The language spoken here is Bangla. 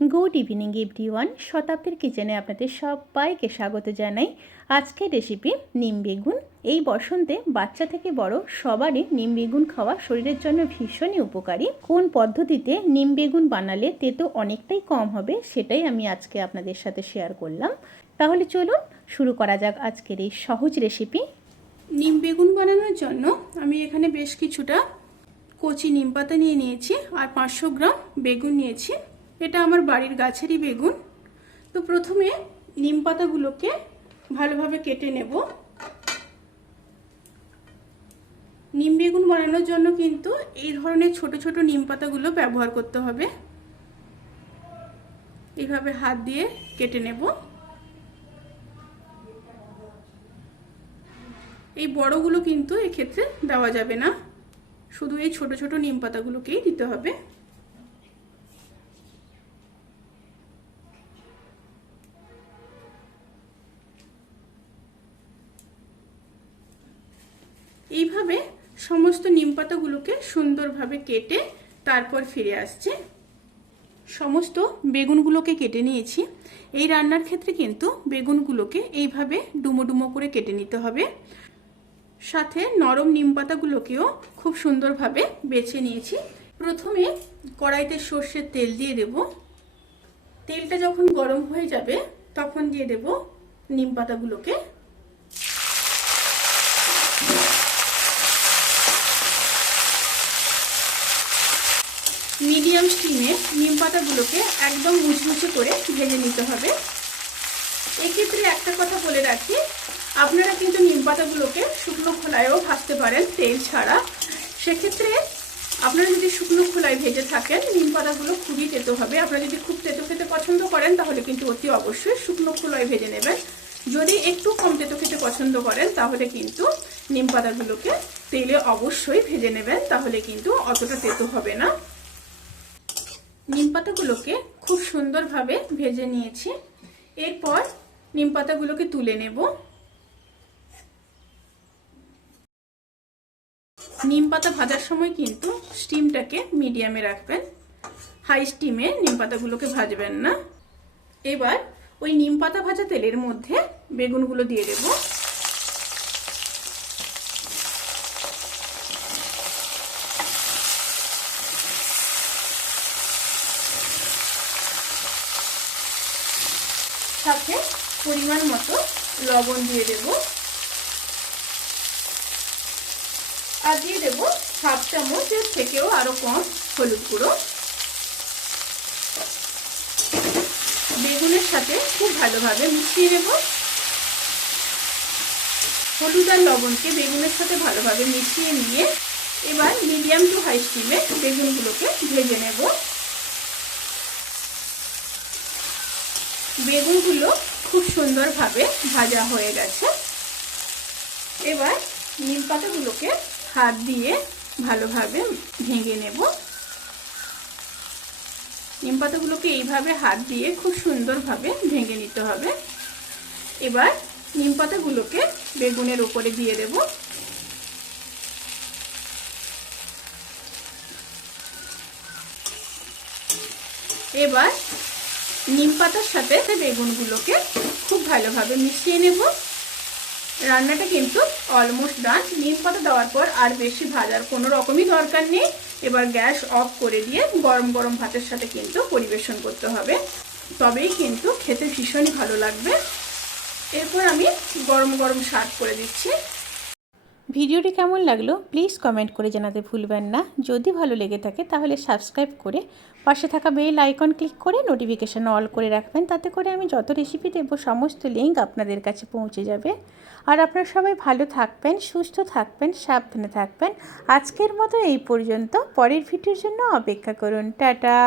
Good evening everyone. শতাব্দীর কিচেনে আপনাদের সবাইকে স্বাগত জানাই। আজকের রেসিপি নিম বেগুন। এই বসন্তে বাচ্চা থেকে বড় সবারই নিম বেগুন খাওয়া শরীরের জন্য ভীষণই উপকারী। কোন পদ্ধতিতে নিম বেগুন বানালে তেতো অনেকটাই কম হবে সেটাই আমি আজকে আপনাদের সাথে শেয়ার করলাম। তাহলে চলুন শুরু করা যাক আজকের এই সহজ রেসিপি। নিম বেগুন বানানোর জন্য আমি এখানে বেশ কিছুটা কচি নিম পাতা নিয়ে নিয়েছি আর 500 গ্রাম বেগুন নিয়েছি। এটা আমার বাড়ির গাছেরই বেগুন। তো প্রথমে নিম পাতাগুলোকে ভালোভাবে কেটে নেব। নিম বেগুন বানানোর জন্য কিন্তু এই ধরনের ছোট ছোট নিম পাতাগুলো ব্যবহার করতে হবে। এইভাবে হাত দিয়ে কেটে নেব। এই বড়গুলো কিন্তু এক্ষেত্রে দেওয়া যাবে না, শুধু এই ছোট ছোট নিম পাতাগুলোকেই দিতে হবে। এইভাবে সমস্ত নিম পাতাগুলোকে সুন্দরভাবে কেটে তারপর ফিরে আসছে। সমস্ত বেগুনগুলোকে কেটে নিয়েছি। এই রান্নার ক্ষেত্রে কিন্তু বেগুনগুলোকে এইভাবে ডুমো ডুমো করে কেটে নিতে হবে। সাথে নরম নিম পাতাগুলোকেও খুব সুন্দরভাবে বেছে নিয়েছি। প্রথমে কড়াইতে সর্ষের তেল দিয়ে দেব। তেলটা যখন গরম হয়ে যাবে তখন দিয়ে দেব নিম পাতাগুলোকে। মিডিয়াম স্টিমে নিম পাতাগুলোকে একদম মুচমুচে করে ভেজে নিতে হবে। এক্ষেত্রে একটা কথা বলে রাখি, আপনারা কিন্তু নিম পাতাগুলোকে শুকনো খোলায়ও ভাজতে পারেন তেল ছাড়া। সেক্ষেত্রে আপনারা যদি শুকনো খোলায় ভেজে থাকেন নিম পাতাগুলো খুবই তেতো হবে। আপনারা যদি খুব তেতো খেতে পছন্দ করেন তাহলে কিন্তু অতি অবশ্যই শুকনো খোলায় ভেজে নেবেন। যদি একটু কম তেতো খেতে পছন্দ করেন তাহলে কিন্তু নিম পাতাগুলোকে তেলে অবশ্যই ভেজে নেবেন, তাহলে কিন্তু অতটা তেতো হবে না। নিম পাতাগুলোকে খুব সুন্দরভাবে ভেজে নিয়েছি। এরপর নিম পাতাগুলোকে তুলে নেব। নিম পাতা ভাজার সময় কিন্তু স্টিমটাকে মিডিয়ামে রাখবেন, হাই স্টিমে নিম পাতাগুলোকে ভাজবেন না। এবার ওই নিম পাতা ভাজা তেলের মধ্যে বেগুনগুলো দিয়ে দেব। সাথে পরিমাণ মতো লবণ দিয়ে দেব আর দিয়ে দেব হাফ চামচের থেকেও আরো কম হলুদ গুঁড়ো। বেগুনের সাথে খুব ভালোভাবে মিশিয়ে নেব। হলুদ আর লবণকে বেগুনের সাথে ভালোভাবে মিশিয়ে নিয়ে এবার মিডিয়াম টু হাই স্টিমে বেগুনগুলোকে ভেজে নেব। বেগুনগুলো খুব সুন্দরভাবে ভাজা হয়ে গেছে। এবার নিম পাতাগুলোকে হাত দিয়ে ভালোভাবে ভেঙে নেব। নিম পাতাগুলোকে এইভাবে হাত দিয়ে খুব সুন্দরভাবে ভেঙে নিতে হবে। এবার নিম পাতাগুলোকে বেগুনের উপরে দিয়ে দেব। এবার নিম পাতার সাথে বেগুনগুলোকে খুব ভালোভাবে মিশিয়ে নেব। রান্নাটা কিন্তু অলমোস্ট ডান। নিম পাতা দেওয়ার পর আর বেশি ভাজার কোনো রকমই দরকার নেই। এবার গ্যাস অফ করে দিয়ে গরম গরম ভাতের সাথে কিন্তু পরিবেশন করতে হবে, তবেই কিন্তু খেতে ভীষণই ভালো লাগবে। এরপর আমি গরম গরম সার্ভ করে দিচ্ছি। ভিডিওটি কেমন লাগলো প্লিজ কমেন্ট করে জানাতে ভুলবেন না। যদি ভালো লেগে থাকে তাহলে সাবস্ক্রাইব করে পাশে থাকা বেল আইকন ক্লিক করে নোটিফিকেশান অল করে রাখবেন। তাতে করে আমি যত রেসিপি দেবো সমস্ত লিঙ্ক আপনাদের কাছে পৌঁছে যাবে। আর আপনারা সবাই ভালো থাকবেন, সুস্থ থাকবেন, সাবধানে থাকবেন। আজকের মতো এই পর্যন্ত। পরের ভিডিওর জন্য অপেক্ষা করুন। টাটা।